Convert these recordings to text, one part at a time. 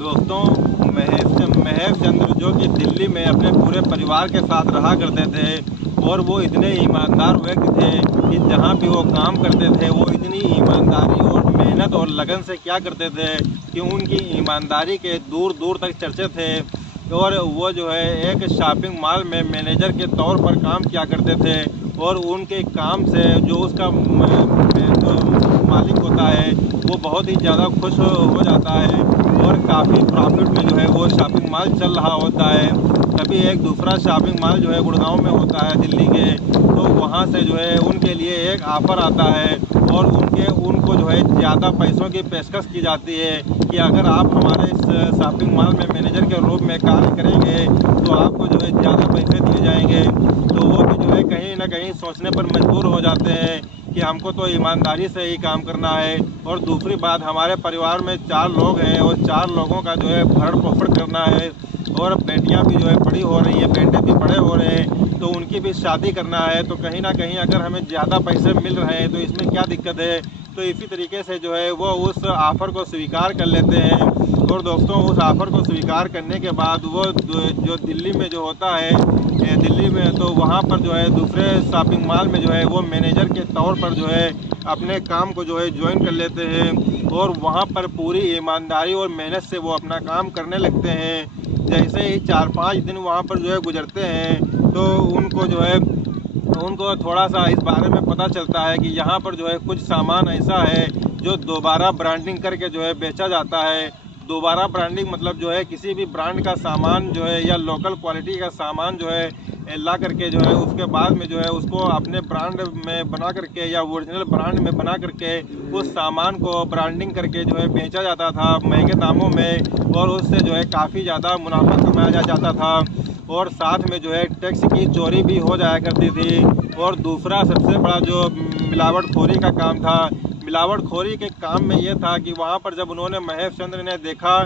दोस्तों, महेश चंद्र जो कि दिल्ली में अपने पूरे परिवार के साथ रहा करते थे और वो इतने ईमानदार व्यक्ति थे कि जहाँ भी वो काम करते थे वो इतनी ईमानदारी और मेहनत और लगन से क्या करते थे कि उनकी ईमानदारी के दूर दूर तक चर्चे थे। और वो जो है एक शॉपिंग मॉल में मैनेजर के तौर पर काम किया करते थे और उनके काम से जो उसका जो मालिक होता है वो बहुत ही ज़्यादा खुश हो जाता है और काफ़ी प्रॉफिट में जो है वो शॉपिंग मॉल चल रहा होता है। तभी एक दूसरा शॉपिंग मॉल जो है गुड़गांव में होता है दिल्ली के, तो वहाँ से जो है उनके लिए एक ऑफ़र आता है और उनको जो है ज़्यादा पैसों की पेशकश की जाती है कि अगर आप हमारे इस शॉपिंग मॉल में मैनेजर के रूप में कार्य करेंगे तो आपको जो है ज़्यादा पैसे दिए जाएंगे। तो वो भी जो है कहीं ना कहीं सोचने पर मजबूर हो जाते हैं कि हमको तो ईमानदारी से ही काम करना है। और दूसरी बात, हमारे परिवार में 4 लोग हैं और 4 लोगों का जो है भरण पोषण करना है और बेटियां भी जो है बड़ी हो रही हैं, बेटे भी बड़े हो रहे हैं, तो उनकी भी शादी करना है। तो कहीं ना कहीं अगर हमें ज़्यादा पैसे मिल रहे हैं तो इसमें क्या दिक्कत है। तो इसी तरीके से जो है वो उस ऑफ़र को स्वीकार कर लेते हैं। और दोस्तों, उस ऑफ़र को स्वीकार करने के बाद वो जो दिल्ली में जो होता है दिल्ली में, तो वहाँ पर जो है दूसरे शॉपिंग मॉल में जो है वो मैनेजर के तौर पर जो है अपने काम को जो है ज्वाइन कर लेते हैं और वहाँ पर पूरी ईमानदारी और मेहनत से वो अपना काम करने लगते हैं। जैसे ही 4-5 दिन वहाँ पर जो है गुजरते हैं तो उनको थोड़ा सा इस बारे में पता चलता है कि यहाँ पर जो है कुछ सामान ऐसा है जो दोबारा ब्रांडिंग करके जो है बेचा जाता है। दोबारा ब्रांडिंग मतलब जो है किसी भी ब्रांड का सामान जो है या लोकल क्वालिटी का सामान जो है ला करके जो है उसके बाद में जो है उसको अपने ब्रांड में बना करके या ओरिजिनल ब्रांड में बना करके उस सामान को ब्रांडिंग करके जो है बेचा जाता था महंगे दामों में और उससे जो है काफ़ी ज़्यादा मुनाफा कमाया जाता था। और साथ में जो है टैक्स की चोरी भी हो जाया करती थी। और दूसरा सबसे बड़ा जो मिलावटखोरी का काम था, मिलावटखोरी के काम में ये था कि वहाँ पर जब उन्होंने महेश चंद्र ने देखा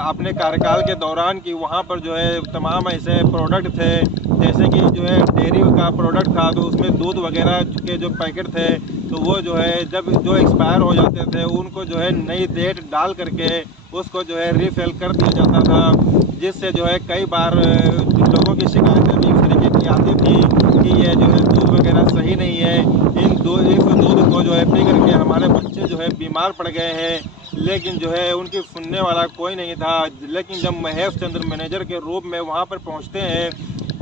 अपने कार्यकाल के दौरान कि वहाँ पर जो है तमाम ऐसे प्रोडक्ट थे, जैसे कि जो है डेयरी का प्रोडक्ट था तो उसमें दूध वगैरह के जो पैकेट थे तो वो जो है जब जो एक्सपायर हो जाते थे उनको जो है नई डेट डाल करके उसको जो है रीफिल कर दिया जाता था, जिससे जो है कई बार लोगों की शिकायतें भी इस तरीके की आती थी कि ये जो है दूध वगैरह सही नहीं है, इस दूध को जो है पी करके हमारे बच्चे जो है बीमार पड़ गए हैं। लेकिन जो है उनकी सुनने वाला कोई नहीं था। लेकिन जब महेश चंद्र मैनेजर के रूप में वहाँ पर पहुँचते हैं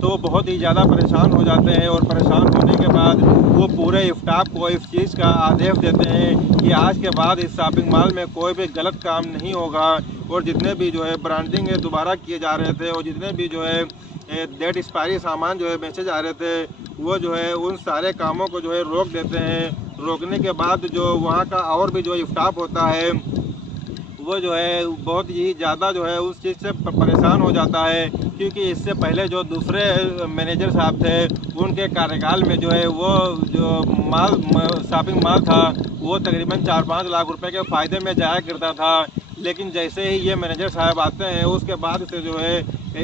तो बहुत ही ज़्यादा परेशान हो जाते हैं और परेशान होने के बाद वो पूरे स्टाफ को इस चीज़ का आदेश देते हैं कि आज के बाद इस शॉपिंग मॉल में कोई भी गलत काम नहीं होगा और जितने भी जो है ब्रांडिंग दोबारा किए जा रहे थे और जितने भी जो है डेट एक्सपायरी सामान जो है बेचे जा रहे थे वो जो है उन सारे कामों को जो है रोक देते हैं। रोकने के बाद जो वहाँ का और भी जो स्टाफ होता है वो जो है बहुत ही ज़्यादा जो है उस चीज़ से परेशान हो जाता है, क्योंकि इससे पहले जो दूसरे मैनेजर साहब थे उनके कार्यकाल में जो है वो जो शॉपिंग मॉल था वो तकरीबन 4-5 लाख रुपए के फ़ायदे में जाया करता था। लेकिन जैसे ही ये मैनेजर साहब आते हैं उसके बाद से जो है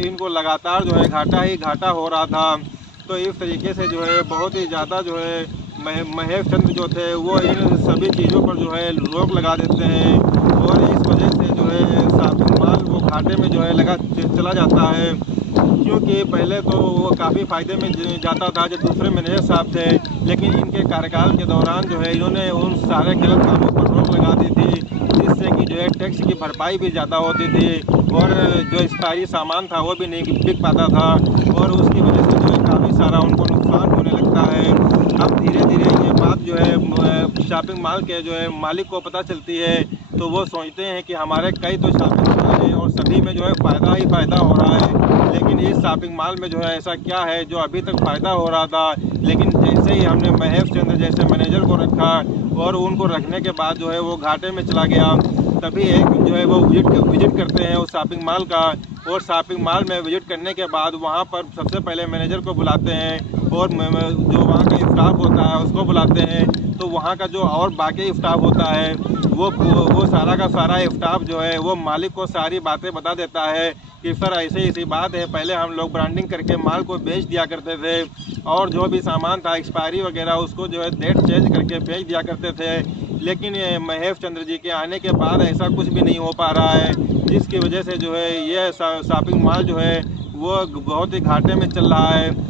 इनको लगातार जो है घाटा ही घाटा हो रहा था। तो इस तरीके से जो है बहुत ही ज़्यादा जो है महेश चंद्र जो थे वो इन सभी चीज़ों पर जो है रोक लगा देते हैं और इस वजह से जो है शॉपिंग मॉल वो घाटे में जो है चला जाता है, क्योंकि पहले तो वो काफ़ी फ़ायदे में जाता था जो दूसरे मैनेजर साहब थे। लेकिन इनके कार्यकाल के दौरान जो है इन्होंने उन सारे गलत कामों पर रोक लगा दी थी, जिससे कि जो है टैक्स की भरपाई भी ज़्यादा होती थी और जो एक्सपायरी सामान था वो भी नहीं बिक पाता था और उसकी वजह से जो है काफ़ी सारा उनको नुकसान होने लगता है। अब धीरे धीरे ये बात जो है शॉपिंग मॉल के जो है मालिक को पता चलती है तो वो सोचते हैं कि हमारे कई तो शॉपिंग मॉल हैं और सभी में जो है फ़ायदा ही फ़ायदा हो रहा है, लेकिन इस शॉपिंग मॉल में जो है ऐसा क्या है जो अभी तक फ़ायदा हो रहा था। लेकिन जैसे ही हमने महेश चंद्र जैसे मैनेजर को रखा और उनको रखने के बाद जो है वो घाटे में चला गया, तभी एक जो है वो विजिट करते हैं उस शॉपिंग मॉल का और शॉपिंग मॉल में विजिट करने के बाद वहाँ पर सबसे पहले मैनेजर को बुलाते हैं और जो वहाँ का स्टाफ होता है उसको बुलाते हैं। तो वहाँ का जो और बाकी स्टाफ होता है वो सारा का सारा स्टाफ जो है वो मालिक को सारी बातें बता देता है कि सर ऐसे ऐसी बात है, पहले हम लोग ब्रांडिंग करके माल को बेच दिया करते थे और जो भी सामान था एक्सपायरी वगैरह उसको जो है डेट चेंज करके बेच दिया करते थे। लेकिन महेश चंद्र जी के आने के बाद ऐसा कुछ भी नहीं हो पा रहा है, जिसकी वजह से जो है ये शॉपिंग मॉल जो है वो बहुत ही घाटे में चल रहा है।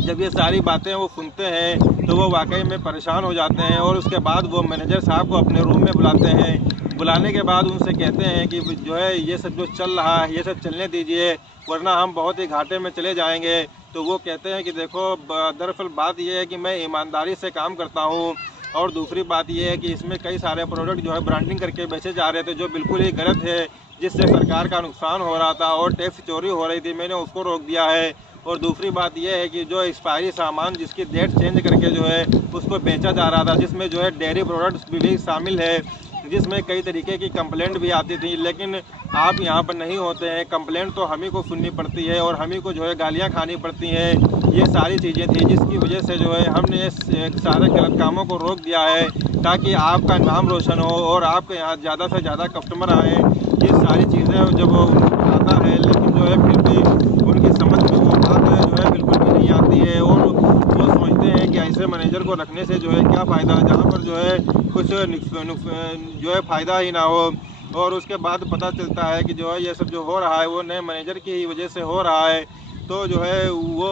जब ये सारी बातें वो सुनते हैं तो वो वाकई में परेशान हो जाते हैं और उसके बाद वो मैनेजर साहब को अपने रूम में बुलाते हैं। बुलाने के बाद उनसे कहते हैं कि जो है ये सब जो चल रहा है ये सब चलने दीजिए, वरना हम बहुत ही घाटे में चले जाएंगे। तो वो कहते हैं कि देखो, दरअसल बात ये है कि मैं ईमानदारी से काम करता हूँ, और दूसरी बात ये है कि इसमें कई सारे प्रोडक्ट जो है ब्रांडिंग करके बेचे जा रहे थे, जो बिल्कुल ही गलत है, जिससे सरकार का नुकसान हो रहा था और टैक्स चोरी हो रही थी। मैंने उसको रोक दिया है। और दूसरी बात यह है कि जो एक्सपायरी सामान जिसकी डेट चेंज करके जो है उसको बेचा जा रहा था, जिसमें जो है डेयरी प्रोडक्ट्स भी शामिल है, जिसमें कई तरीके की कंप्लेंट भी आती थी। लेकिन आप यहाँ पर नहीं होते हैं, कंप्लेंट तो हम ही को सुननी पड़ती है और हम ही को जो है गालियाँ खानी पड़ती हैं। ये सारी चीज़ें थी जिसकी वजह से जो है हमने सारे गलत कामों को रोक दिया है, ताकि आपका नाम रोशन हो और आपके यहाँ ज़्यादा से ज़्यादा कस्टमर आएँ। ये सारी चीज़ें जब उनको आता है, लेकिन जो है फिर भी उनकी समझ में वो बात जो है बिल्कुल भी नहीं आती है, और वो सोचते हैं कि ऐसे मैनेजर को रखने से जो है क्या फ़ायदा, जहाँ पर जो है कुछ जो है फ़ायदा ही ना हो। और उसके बाद पता चलता है कि जो है ये सब जो हो रहा है वो नए मैनेजर की ही वजह से हो रहा है। तो जो है वो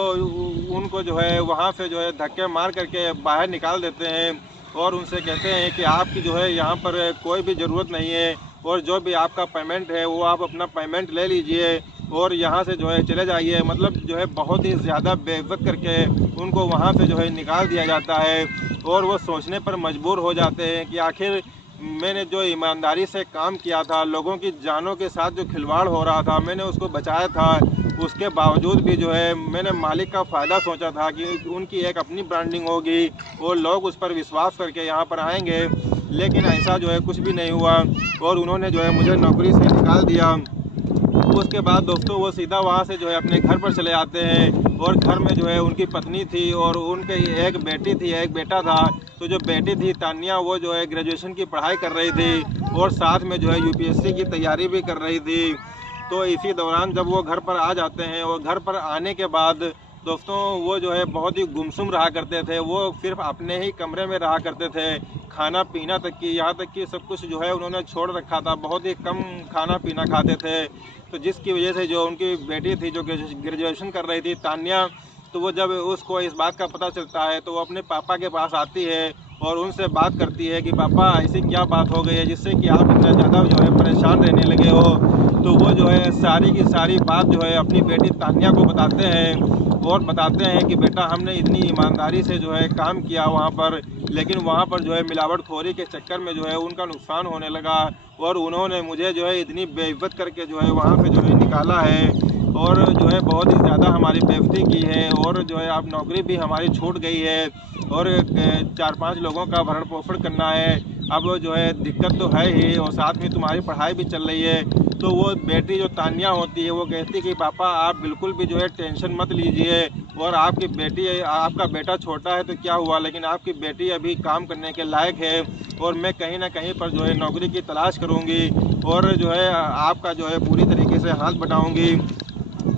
उनको जो है वहाँ से जो है धक्के मार करके बाहर निकाल देते हैं और उनसे कहते हैं कि आपकी जो है यहाँ पर कोई भी ज़रूरत नहीं है, और जो भी आपका पेमेंट है वो आप अपना पेमेंट ले लीजिए और यहाँ से जो है चले जाइए। मतलब जो है बहुत ही ज़्यादा बेइज्जत करके उनको वहाँ से जो है निकाल दिया जाता है, और वो सोचने पर मजबूर हो जाते हैं कि आखिर मैंने जो ईमानदारी से काम किया था, लोगों की जानों के साथ जो खिलवाड़ हो रहा था मैंने उसको बचाया था, उसके बावजूद भी जो है मैंने मालिक का फ़ायदा सोचा था कि उनकी एक अपनी ब्रांडिंग होगी और लोग उस पर विश्वास करके यहाँ पर आएंगे। लेकिन ऐसा जो है कुछ भी नहीं हुआ और उन्होंने जो है मुझे नौकरी से निकाल दिया। उसके बाद दोस्तों वो सीधा वहाँ से जो है अपने घर पर चले आते हैं, और घर में जो है उनकी पत्नी थी और उनके एक बेटी थी, एक बेटा था। तो जो बेटी थी तानिया, वो जो है ग्रेजुएशन की पढ़ाई कर रही थी और साथ में जो है यूपीएससी की तैयारी भी कर रही थी। तो इसी दौरान जब वो घर पर आ जाते हैं, और घर पर आने के बाद दोस्तों वो जो है बहुत ही गुमसुम रहा करते थे, वो सिर्फ अपने ही कमरे में रहा करते थे, खाना पीना तक की, यहाँ तक कि सब कुछ जो है उन्होंने छोड़ रखा था, बहुत ही कम खाना पीना खाते थे। तो जिसकी वजह से जो उनकी बेटी थी जो ग्रेजुएशन कर रही थी तानिया, तो वो जब उसको इस बात का पता चलता है तो वो अपने पापा के पास आती है और उनसे बात करती है कि पापा ऐसी क्या बात हो गई है जिससे कि आप इतना ज़्यादा जो है परेशान रहने लगे हो। तो वो जो है सारी की सारी बात जो है अपनी बेटी तानिया को बताते हैं और बताते हैं कि बेटा हमने इतनी ईमानदारी से जो है काम किया वहाँ पर, लेकिन वहाँ पर जो है मिलावटखोरी के चक्कर में जो है उनका नुकसान होने लगा और उन्होंने मुझे जो है इतनी बेइज्जत करके जो है वहाँ से जो है निकाला है और जो है बहुत ही ज़्यादा हमारी बेइज्जती की है, और जो है अब नौकरी भी हमारी छूट गई है और 4-5 लोगों का भरण पोषण करना है। अब जो है दिक्कत तो है ही और साथ में तुम्हारी पढ़ाई भी चल रही है। तो वो बेटी जो तानिया होती है वो कहती कि पापा आप बिल्कुल भी जो है टेंशन मत लीजिए, और आपकी बेटी, आपका बेटा छोटा है तो क्या हुआ, लेकिन आपकी बेटी अभी काम करने के लायक है और मैं कहीं ना कहीं पर जो है नौकरी की तलाश करूँगी और जो है आपका जो है पूरी तरीके से हाथ बटाऊँगी।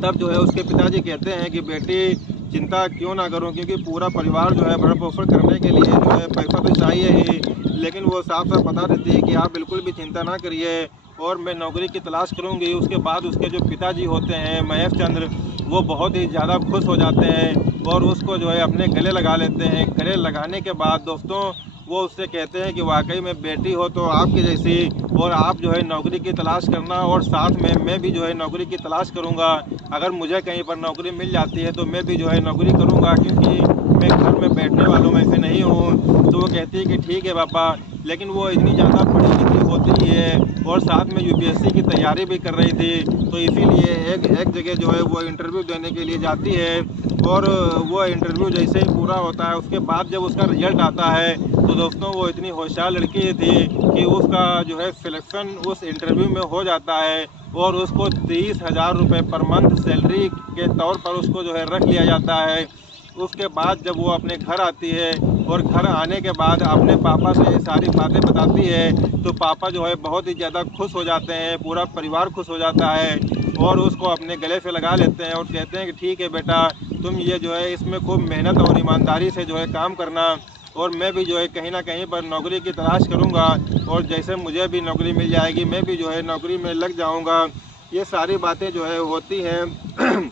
तब जो है उसके पिताजी कहते हैं कि बेटी चिंता क्यों ना करूं, क्योंकि पूरा परिवार जो है भरण पोषण करने के लिए जो है पैसा तो चाहिए ही, लेकिन वो साफ साफ बता देती है कि आप बिल्कुल भी चिंता ना करिए और मैं नौकरी की तलाश करूंगी। उसके बाद उसके जो पिताजी होते हैं महेश चंद्र, वो बहुत ही ज़्यादा खुश हो जाते हैं और उसको जो है अपने गले लगा लेते हैं। गले लगाने के बाद दोस्तों वो उससे कहते हैं कि वाकई में बेटी हो तो आपकी जैसी, और आप जो है नौकरी की तलाश करना और साथ में मैं भी जो है नौकरी की तलाश करूंगा। अगर मुझे कहीं पर नौकरी मिल जाती है तो मैं भी जो है नौकरी करूंगा, क्योंकि मैं घर में बैठने वालों में से नहीं हूँ। तो वो कहती है कि ठीक है पापा, लेकिन वो इतनी ज़्यादा पढ़ी लिखी होती है और साथ में यूपीएससी की तैयारी भी कर रही थी, तो इसीलिए एक जगह जो है वो इंटरव्यू देने के लिए जाती है और वो इंटरव्यू जैसे ही पूरा होता है उसके बाद जब उसका रिजल्ट आता है तो दोस्तों वो इतनी होशियार लड़की थी कि उसका जो है सिलेक्शन उस इंटरव्यू में हो जाता है और उसको 30,000 रुपये पर मंथ सैलरी के तौर पर उसको जो है रख लिया जाता है। उसके बाद जब वो अपने घर आती है और घर आने के बाद अपने पापा से सारी बातें बताती है तो पापा जो है बहुत ही ज़्यादा खुश हो जाते हैं, पूरा परिवार खुश हो जाता है और उसको अपने गले से लगा लेते हैं और कहते हैं कि ठीक है बेटा, तुम ये जो है इसमें खूब मेहनत और ईमानदारी से जो है काम करना और मैं भी जो है कहीं ना कहीं पर नौकरी की तलाश करूँगा, और जैसे मुझे भी नौकरी मिल जाएगी मैं भी जो है नौकरी में लग जाऊँगा। ये सारी बातें जो है होती हैं।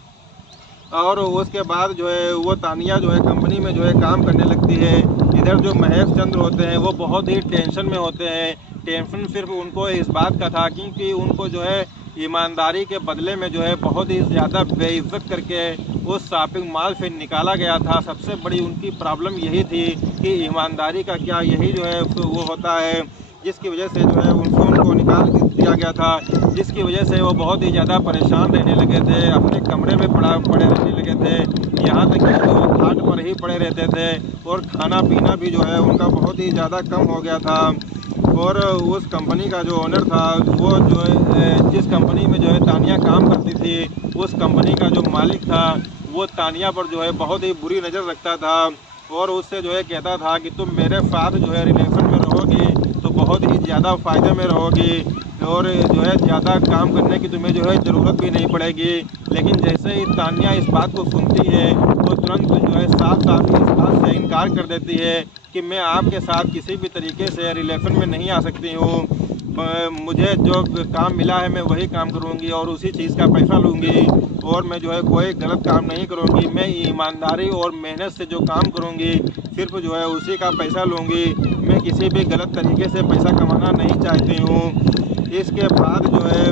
और उसके बाद जो है वो तानिया जो है कंपनी में जो है काम करने लगती है। इधर जो महेश चंद्र होते हैं वो बहुत ही टेंशन में होते हैं। टेंशन सिर्फ उनको इस बात का था क्योंकि उनको जो है ईमानदारी के बदले में जो है बहुत ही ज़्यादा बेइज्जत करके उस शॉपिंग मॉल से निकाला गया था। सबसे बड़ी उनकी प्रॉब्लम यही थी कि ईमानदारी का क्या, यही जो है वो होता है जिसकी वजह से जो है उनको निकाल दिया गया था, जिसकी वजह से वो बहुत ही ज़्यादा परेशान रहने लगे थे, अपने कमरे में पड़े रहने लगे थे, यहाँ तक कि वो खाट पर ही पड़े रहते थे और खाना पीना भी जो है उनका बहुत ही ज़्यादा कम हो गया था। और उस कंपनी का जो ओनर था वो जो है जिस कंपनी में जो है तानिया काम करती थी, उस कंपनी का जो मालिक था वो तानिया पर जो है बहुत ही बुरी नज़र रखता था और उससे जो है कहता था कि तुम मेरे साथ जो है रिलेशन में रहोगी तो बहुत ही ज़्यादा फ़ायदे में रहोगी और जो है ज़्यादा काम करने की तुम्हें जो है ज़रूरत भी नहीं पड़ेगी। लेकिन जैसे ही तानिया इस बात को सुनती है तो तुरंत जो है साफ साफ इस बात से इनकार कर देती है कि मैं आपके साथ किसी भी तरीके से रिलेशन में नहीं आ सकती हूँ। मुझे जो काम मिला है मैं वही काम करूँगी और उसी चीज़ का पैसा लूँगी और मैं जो है कोई गलत काम नहीं करूँगी। मैं ईमानदारी और मेहनत से जो काम करूँगी सिर्फ जो है उसी का पैसा लूँगी। मैं किसी भी गलत तरीके से पैसा कमाना नहीं चाहती हूँ। इसके बाद जो है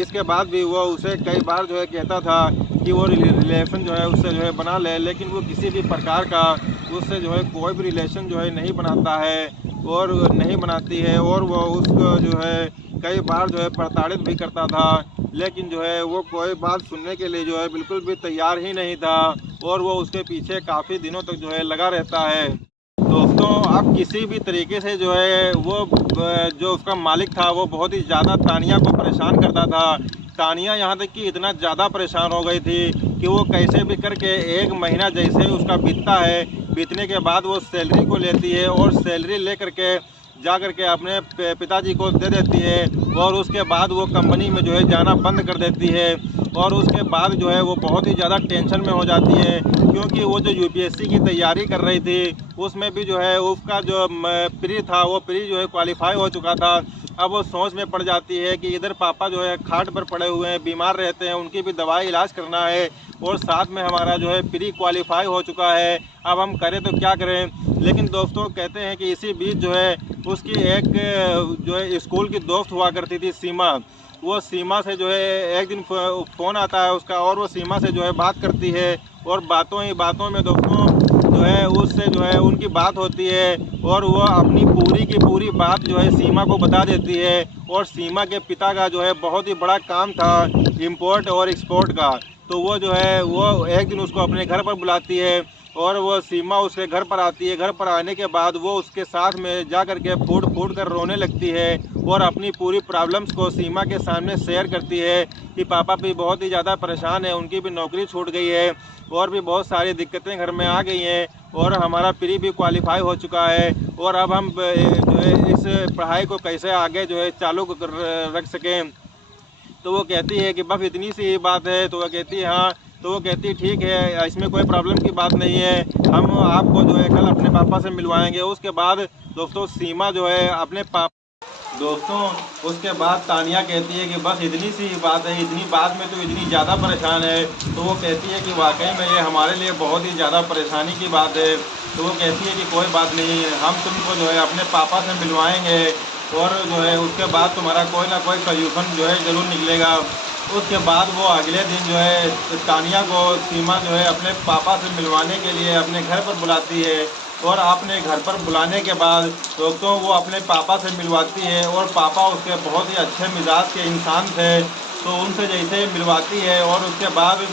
इसके बाद भी वो उसे कई बार जो है कहता था कि वो रिलेशन जो है उससे जो है बना ले, लेकिन वो किसी भी प्रकार का उससे जो है कोई भी रिलेशन जो है नहीं बनाता है और नहीं बनाती है और वो उसको जो है कई बार जो है प्रताड़ित भी करता था, लेकिन जो है वो कोई बात सुनने के लिए जो है बिल्कुल भी तैयार ही नहीं था और वो उसके पीछे काफ़ी दिनों तक जो है लगा रहता है। दोस्तों, आप किसी भी तरीके से जो है वो जो उसका मालिक था वो बहुत ही ज़्यादा तानिया को परेशान करता था। तानिया यहाँ तक कि इतना ज़्यादा परेशान हो गई थी कि वो कैसे भी करके 1 महीना जैसे उसका बीतता है, बीतने के बाद वो सैलरी को लेती है और सैलरी ले करके जा करके अपने पिताजी को दे देती है और उसके बाद वो कंपनी में जो है जाना बंद कर देती है। और उसके बाद जो है वो बहुत ही ज़्यादा टेंशन में हो जाती है क्योंकि वो जो यूपीएससी की तैयारी कर रही थी उसमें भी जो है उसका जो प्री था वो प्री जो है क्वालिफाई हो चुका था। अब वो सोच में पड़ जाती है कि इधर पापा जो है खाट पर पड़े हुए हैं, बीमार रहते हैं, उनकी भी दवाई इलाज करना है और साथ में हमारा जो है प्री क्वालिफाई हो चुका है, अब हम करें तो क्या करें। लेकिन दोस्तों कहते हैं कि इसी बीच जो है उसकी एक जो है स्कूल की दोस्त हुआ करती थी सीमा। वो सीमा से जो है एक दिन फ़ोन आता है उसका और वो सीमा से जो है बात करती है और बातों ही बातों में दोस्तों जो है उससे जो है उनकी बात होती है और वो अपनी पूरी की पूरी बात जो है सीमा को बता देती है। और सीमा के पिता का जो है बहुत ही बड़ा काम था इंपोर्ट और एक्सपोर्ट का, तो वो जो है वो एक दिन उसको अपने घर पर बुलाती है और वो सीमा उसके घर पर आती है। घर पर आने के बाद वो उसके साथ में जा कर के फूट कर रोने लगती है और अपनी पूरी प्रॉब्लम्स को सीमा के सामने शेयर करती है कि पापा भी बहुत ही ज़्यादा परेशान है, उनकी भी नौकरी छूट गई है और भी बहुत सारी दिक्कतें घर में आ गई हैं और हमारा प्री भी क्वालिफाई हो चुका है और अब हम जो है इस पढ़ाई को कैसे आगे जो है चालू रख सकें। तो वो कहती है कि बस इतनी सी बात है। तो वो कहती है हाँ। तो वो कहती है ठीक है, इसमें कोई प्रॉब्लम की बात नहीं है, हम आपको जो है कल अपने पापा से मिलवाएंगे। उसके बाद दोस्तों सीमा जो है अपने उसके बाद तानिया कहती है कि बस इतनी सी बात है, इतनी बात में तो इतनी ज़्यादा परेशान है। तो वो कहती है कि वाकई में ये हमारे लिए बहुत ही ज़्यादा परेशानी की बात है। तो वो कहती है कि कोई बात नहीं, हम तुमको जो है अपने पापा से मिलवाएंगे और जो है उसके बाद तुम्हारा कोई ना कोई सॉल्यूशन जो है ज़रूर निकलेगा। उसके बाद वो अगले दिन जो है तानिया को सीमा जो है अपने पापा से मिलवाने के लिए अपने घर पर बुलाती है और अपने घर पर बुलाने के बाद दोस्तों वो अपने पापा से मिलवाती है और पापा उसके बहुत ही अच्छे मिजाज के इंसान थे। तो उनसे जैसे मिलवाती है और उसके बाद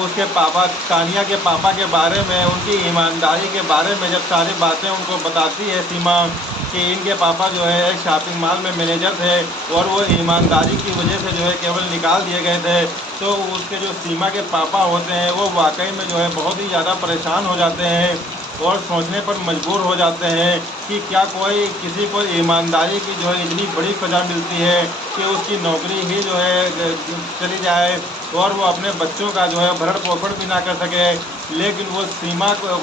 उसके पापा तानिया के पापा के बारे में, उनकी ईमानदारी के बारे में जब सारी बातें उनको बताती है सीमा कि इनके पापा जो है एक शॉपिंग मॉल में मैनेजर थे और वो ईमानदारी की वजह से जो है केवल निकाल दिए गए थे। तो उसके जो सीमा के पापा होते हैं वो वाकई में जो है बहुत ही ज़्यादा परेशान हो जाते हैं और सोचने पर मजबूर हो जाते हैं कि क्या कोई किसी को ईमानदारी की जो है इतनी बड़ी सज़ा मिलती है कि उसकी नौकरी ही जो है चली जाए और वो अपने बच्चों का जो है भरण पोषण भी ना कर सके। लेकिन वो सीमा को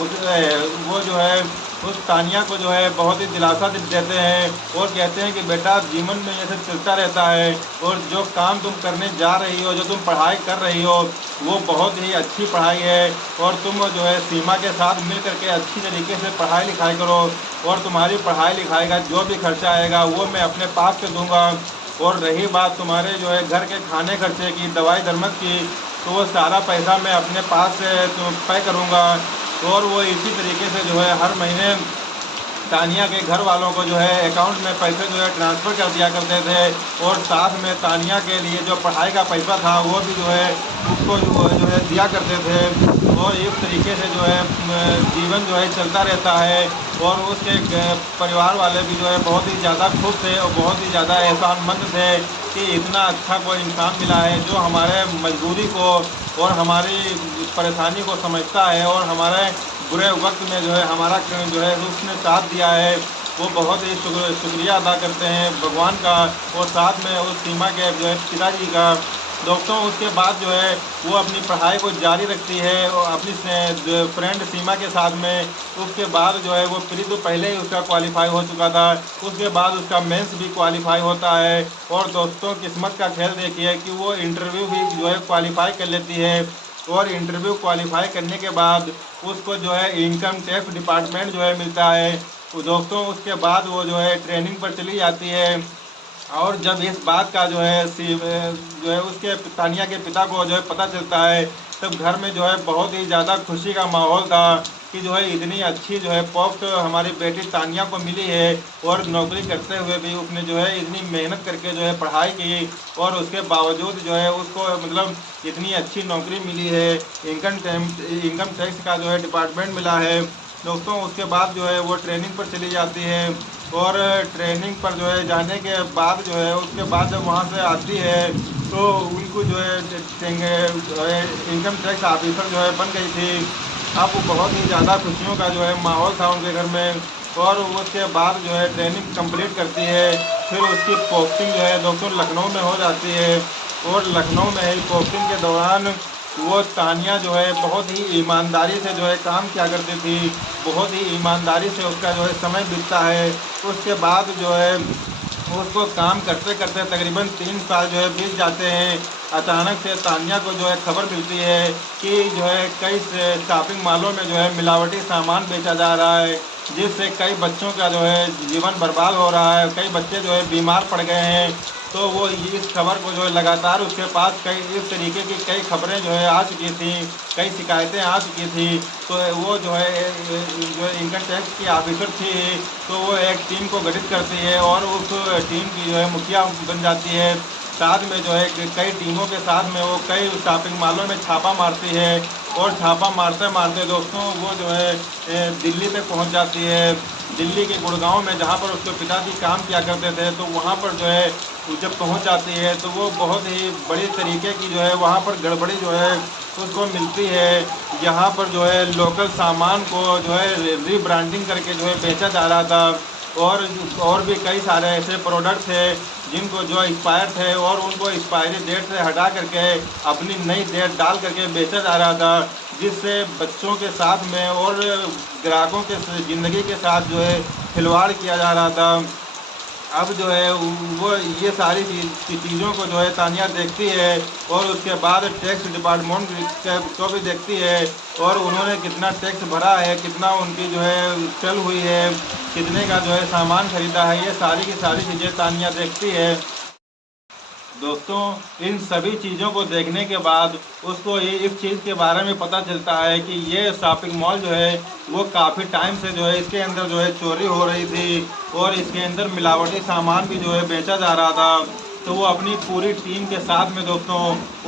वो जो है उस तानिया को जो है बहुत ही दिलासा देते हैं और कहते हैं कि बेटा जीवन में ये सब चलता रहता है और जो काम तुम करने जा रही हो, जो तुम पढ़ाई कर रही हो, वो बहुत ही अच्छी पढ़ाई है और तुम जो है सीमा के साथ मिल करके अच्छी तरीके से पढ़ाई लिखाई करो और तुम्हारी पढ़ाई लिखाई का जो भी खर्चा आएगा वो मैं अपने पास से दूंगा। और रही बात तुम्हारे जो है घर के खाने खर्चे की, दवाई दरमद की, तो वो सारा पैसा मैं अपने पास से पे करूँगा। और वो इसी तरीके से जो है हर महीने तानिया के घर वालों को जो है अकाउंट में पैसे जो है ट्रांसफ़र कर दिया करते थे और साथ में तानिया के लिए जो पढ़ाई का पैसा था वो भी जो है उसको जो है दिया करते थे। और इस तरीके से जो है जीवन जो है चलता रहता है और उसके परिवार वाले भी जो है बहुत ही ज़्यादा खुश थे और बहुत ही ज़्यादा एहसानमंद थे कि इतना अच्छा कोई इंसान मिला है जो हमारे मजबूरी को और हमारी परेशानी को समझता है और हमारे बुरे वक्त में जो है हमारा जो है उसने साथ दिया है। वो बहुत ही शुक्रिया अदा करते हैं भगवान का और साथ में उस सीमा के जो है पिताजी का। दोस्तों उसके बाद जो है वो अपनी पढ़ाई को जारी रखती है और अपनी फ्रेंड सीमा के साथ में। उसके बाद जो है वो प्री तो पहले ही उसका क्वालिफाई हो चुका था, उसके बाद उसका मेंस भी क्वालिफाई होता है। और दोस्तों किस्मत का खेल देखिए कि वो इंटरव्यू भी जो है क्वालिफाई कर लेती है और इंटरव्यू क्वालिफाई करने के बाद उसको जो है इनकम टैक्स डिपार्टमेंट जो है मिलता है। तो दोस्तों उसके बाद वो जो है ट्रेनिंग पर चली जाती है और जब इस बात का जो है उसके तानिया के पिता को जो है पता चलता है तब घर में जो है बहुत ही ज़्यादा खुशी का माहौल था कि जो है इतनी अच्छी जो है पोस्ट हमारी बेटी तानिया को मिली है और नौकरी करते हुए भी उसने जो है इतनी मेहनत करके जो है पढ़ाई की और उसके बावजूद जो है उसको मतलब इतनी अच्छी नौकरी मिली है। इनकम टैक्स का जो है डिपार्टमेंट मिला है। दोस्तों उसके बाद जो है वो ट्रेनिंग पर चली जाती है और ट्रेनिंग पर जो है जाने के बाद जो है उसके बाद जब वहाँ से आती है तो उनको जो है इनकम टैक्स ऑफिसर जो है बन गई थी। अब वो बहुत ही ज़्यादा खुशियों का जो है माहौल था उनके घर में और उसके बाद जो है ट्रेनिंग कंप्लीट करती है। फिर उसकी पोस्टिंग जो है दोस्तों लखनऊ में हो जाती है और लखनऊ में ही पोस्टिंग के दौरान वो तानिया जो है बहुत ही ईमानदारी से जो है काम किया करती थी, बहुत ही ईमानदारी से उसका जो है समय बीतता है। उसके बाद जो है उसको काम करते करते तकरीबन 3 साल जो है बीत जाते हैं। अचानक से तानिया को जो है खबर मिलती है कि जो है कई शॉपिंग मॉलों में जो है मिलावटी सामान बेचा जा रहा है जिससे कई बच्चों का जो है जीवन बर्बाद हो रहा है, कई बच्चे जो है बीमार पड़ गए हैं। तो वो इस खबर को जो है लगातार उसके पास कई इस तरीके की कई खबरें जो है आ चुकी थी, कई शिकायतें आ चुकी थी। तो वो जो है इनकम टैक्स की ऑफिसर थी तो वो एक टीम को गठित करती है और उस टीम की जो है मुखिया बन जाती है। साथ में जो है कई टीमों के साथ में वो कई शॉपिंग मॉलों में छापा मारती है और छापा मारते मारते दोस्तों वो जो है दिल्ली तक पहुंच जाती है। दिल्ली के गुड़गांव में जहां पर उसके पिताजी काम किया करते थे तो वहां पर जो है जब पहुंच जाती है तो वो बहुत ही बड़ी तरीके की जो है वहां पर गड़बड़ी जो है उसको मिलती है। यहाँ पर जो है लोकल सामान को जो है रीब्रांडिंग करके जो है बेचा जा रहा था और भी कई सारे ऐसे प्रोडक्ट थे जिनको जो एक्सपायर थे और उनको एक्सपायरी डेट से हटा करके अपनी नई डेट डाल करके बेचा जा रहा था जिससे बच्चों के साथ में और ग्राहकों के ज़िंदगी के साथ जो है खिलवाड़ किया जा रहा था। अब जो है वो ये सारी चीज़ों को जो है तानिया देखती है और उसके बाद टैक्स डिपार्टमेंट को भी देखती है और उन्होंने कितना टैक्स भरा है, कितना उनकी जो है चल हुई है, कितने का जो है सामान खरीदा है, ये सारी की सारी चीज़ें तानिया देखती है। दोस्तों इन सभी चीज़ों को देखने के बाद उसको ये इस चीज़ के बारे में पता चलता है कि ये शॉपिंग मॉल जो है वो काफ़ी टाइम से जो है इसके अंदर जो है चोरी हो रही थी और इसके अंदर मिलावटी सामान भी जो है बेचा जा रहा था। तो वो अपनी पूरी टीम के साथ में दोस्तों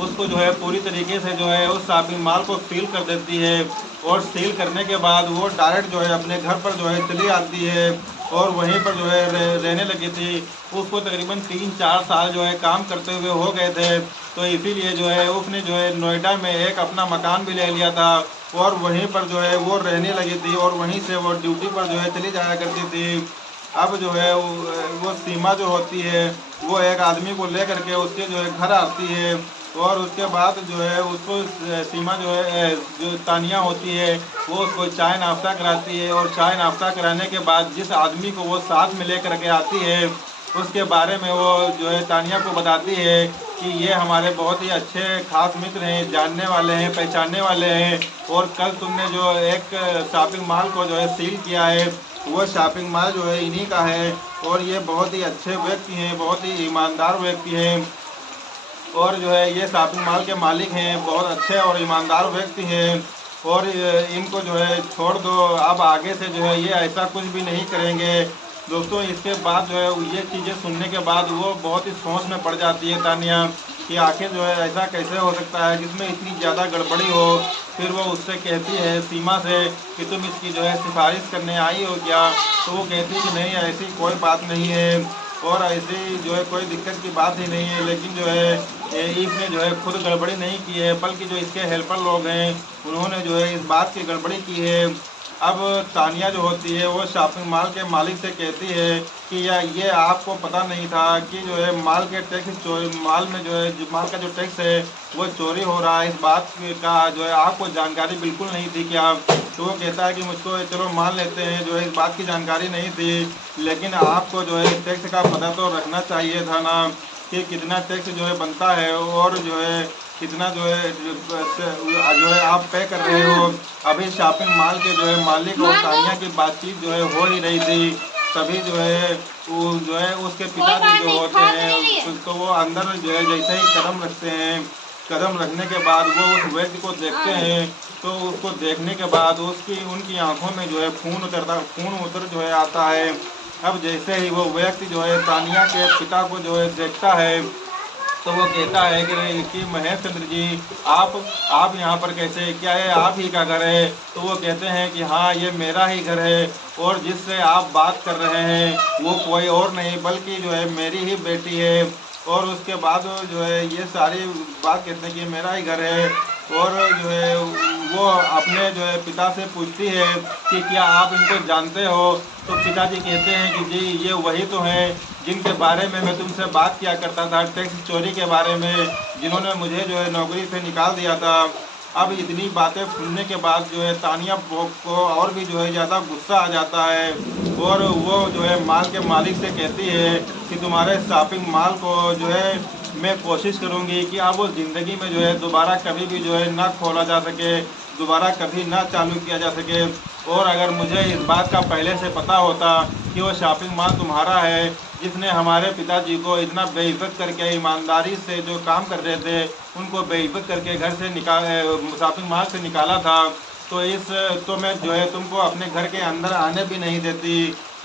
उसको जो है पूरी तरीके से जो है उस शॉपिंग मॉल को सील कर देती है और सील करने के बाद वो डायरेक्ट जो है अपने घर पर जो है चली आती है और वहीं पर जो है रहने लगी थी। उसको तकरीबन 3-4 साल जो है काम करते हुए हो गए थे तो इसीलिए जो है उसने जो है नोएडा में एक अपना मकान भी ले लिया था और वहीं पर जो है वो रहने लगी थी और वहीं से वो ड्यूटी पर जो है चली जाया करती थी। अब जो है वो सीमा जो होती है वो एक आदमी को लेकर के उसके जो है घर आती है और उसके बाद जो है उसको सीमा जो है जो तानिया होती है वो उसको चाय नाश्ता कराती है और चाय नाश्ता कराने के बाद जिस आदमी को वो साथ में लेकर के आती है उसके बारे में वो जो है तानिया को बताती है कि ये हमारे बहुत ही अच्छे खास मित्र हैं, जानने वाले हैं, पहचानने वाले हैं और कल तुमने जो एक शॉपिंग मॉल को जो है सील किया है वो शॉपिंग मॉल जो है इन्हीं का है और ये बहुत ही अच्छे व्यक्ति हैं, बहुत ही ईमानदार व्यक्ति हैं और जो है ये शॉपिंग मॉल के मालिक हैं, बहुत अच्छे और ईमानदार व्यक्ति हैं और इनको जो है छोड़ दो, अब आगे से जो है ये ऐसा कुछ भी नहीं करेंगे। दोस्तों इसके बाद जो है ये चीज़ें सुनने के बाद वो बहुत ही सोच में पड़ जाती है तानिया कि आखिर जो है ऐसा कैसे हो सकता है जिसमें इतनी ज़्यादा गड़बड़ी हो। फिर वो उससे कहती है सीमा से कि तुम इसकी जो है सिफारिश करने आई हो क्या, तो वो कहती है कि नहीं ऐसी कोई बात नहीं है और ऐसी जो है कोई दिक्कत की बात ही नहीं है, लेकिन जो है इसने जो है खुद गड़बड़ी नहीं की है बल्कि जो इसके हेल्पर लोग हैं उन्होंने जो है इस बात की गड़बड़ी की है। अब तानिया जो होती है वो शॉपिंग मॉल के मालिक से कहती है कि ये आपको पता नहीं था कि जो है माल के टैक्स चोरी, माल में जो है माल का जो टैक्स है वो चोरी हो रहा है, इस बात का जो है आपको जानकारी बिल्कुल नहीं थी क्या। तो वो कहता है कि मुझको चलो मान लेते हैं जो है इस बात की जानकारी नहीं थी, लेकिन आपको जो है टैक्स का पता तो रखना चाहिए था ना कि कितना टैक्स जो है बनता है और जो है कितना जो है आप पे कर रहे हो। अभी शॉपिंग मॉल के जो है मालिक और तानिया की बातचीत जो है हो ही रही थी, तभी जो है वो जो है उसके पिताजी जो होते हैं तो वो अंदर जो है जैसे ही कदम रखते हैं, कदम रखने के बाद वो उस व्यक्ति को देखते हैं तो उसको देखने के बाद उनकी आंखों में जो है खून उतर जो है आता है। अब जैसे ही वो व्यक्ति जो है तानिया के पिता को जो है देखता है तो वो कहता है कि महेश चंद्र जी आप यहाँ पर कैसे, क्या है आप ही का घर है। तो वो कहते हैं कि हाँ ये मेरा ही घर है और जिससे आप बात कर रहे हैं वो कोई और नहीं बल्कि जो है मेरी ही बेटी है। और उसके बाद जो है ये सारी बात कहते हैं कि मेरा ही घर है और जो है वो अपने जो है पिता से पूछती है कि क्या आप इनको जानते हो। तो पिताजी कहते हैं कि जी ये वही तो हैं जिनके बारे में मैं तुमसे बात किया करता था, टैक्स चोरी के बारे में, जिन्होंने मुझे जो है नौकरी से निकाल दिया था। अब इतनी बातें सुनने के बाद जो है तानिया को और भी जो है ज़्यादा गुस्सा आ जाता है और वो जो है माल के मालिक से कहती है कि तुम्हारे शॉपिंग मॉल को जो है मैं कोशिश करूँगी कि अब वो ज़िंदगी में जो है दोबारा कभी भी जो है ना खोला जा सके, दोबारा कभी ना चालू किया जा सके। और अगर मुझे इस बात का पहले से पता होता कि वो शॉपिंग मॉल तुम्हारा है जिसने हमारे पिताजी को इतना बेइज्जत करके ईमानदारी से जो काम कर रहे थे उनको बेइज्जत करके घर से शॉपिंग मॉल से निकाला था, तो मैं जो है तुमको अपने घर के अंदर आने भी नहीं देती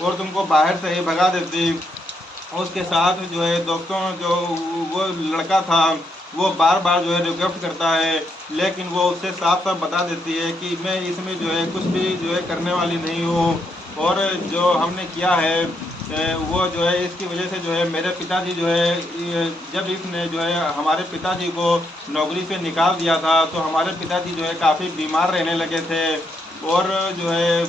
और तुमको बाहर से ही भगा देती। उसके साथ जो है दोस्तों जो वो लड़का था वो बार बार जो है रिक्वेस्ट करता है, लेकिन वो उससे साफ साफ बता देती है कि मैं इसमें जो है कुछ भी जो है करने वाली नहीं हूँ और जो हमने किया है वो जो है इसकी वजह से जो है मेरे पिताजी जो है जब इसने जो है हमारे पिताजी को नौकरी से निकाल दिया था तो हमारे पिताजी जो है काफ़ी बीमार रहने लगे थे और जो है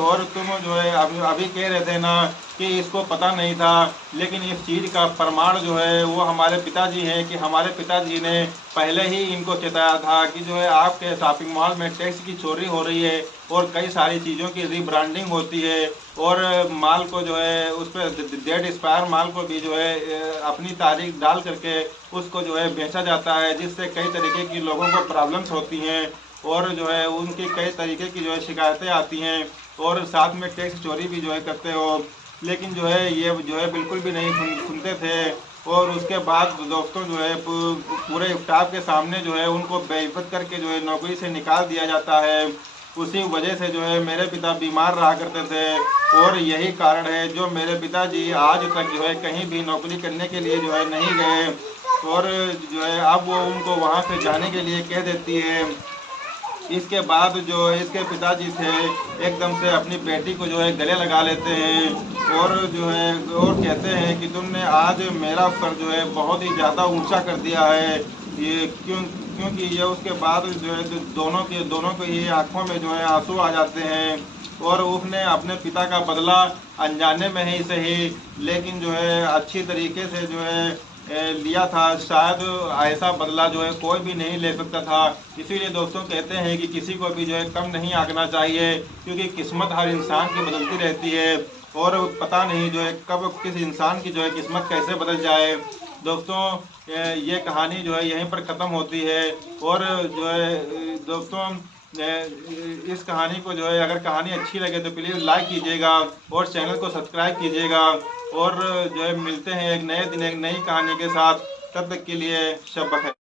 और तुम जो है अभी कह रहे थे ना कि इसको पता नहीं था, लेकिन इस चीज़ का प्रमाण जो है वो हमारे पिताजी हैं कि हमारे पिताजी ने पहले ही इनको चेताया था कि जो है आपके शॉपिंग मॉल में टैक्स की चोरी हो रही है और कई सारी चीज़ों की रीब्रांडिंग होती है और माल को जो है उस पर डेट एक्सपायर माल को भी जो है अपनी तारीख डाल करके उसको जो है बेचा जाता है, जिससे कई तरीके की लोगों को प्रॉब्लम्स होती हैं और जो है उनकी कई तरीके की जो है शिकायतें आती हैं और साथ में टैक्स चोरी भी जो है करते हो। लेकिन जो है ये जो है बिल्कुल भी नहीं सुनते थे और उसके बाद दोस्तों जो है पूरे स्टाफ के सामने जो है उनको बेइज्जत करके जो है नौकरी से निकाल दिया जाता है। उसी वजह से जो है मेरे पिता बीमार रहा करते थे और यही कारण है जो मेरे पिताजी आज तक जो है कहीं भी नौकरी करने के लिए जो है नहीं गए और जो है अब वो उनको वहाँ से जाने के लिए कह देती है। इसके बाद जो इसके पिताजी थे एकदम से अपनी बेटी को जो है गले लगा लेते हैं और जो है और कहते हैं कि तुमने आज मेरा सर जो है बहुत ही ज़्यादा ऊंचा कर दिया है, ये क्योंकि ये उसके बाद जो है दोनों को ही आंखों में जो है आंसू आ जाते हैं। और उसने अपने पिता का बदला अनजाने में ही सही, लेकिन जो है अच्छी तरीके से जो है लिया था। शायद ऐसा बदला जो है कोई भी नहीं ले सकता था। इसीलिए दोस्तों कहते हैं कि किसी को भी जो है कम नहीं आंकना चाहिए, क्योंकि किस्मत हर इंसान की बदलती रहती है और पता नहीं जो है कब किस इंसान की जो है किस्मत कैसे बदल जाए। दोस्तों ये कहानी जो है यहीं पर ख़त्म होती है। और जो है दोस्तों इस कहानी को जो है अगर कहानी अच्छी लगे तो प्लीज़ लाइक कीजिएगा और चैनल को सब्सक्राइब कीजिएगा। और जो है मिलते हैं एक नए दिन एक नई कहानी के साथ। तब तक के लिए शब बखैर।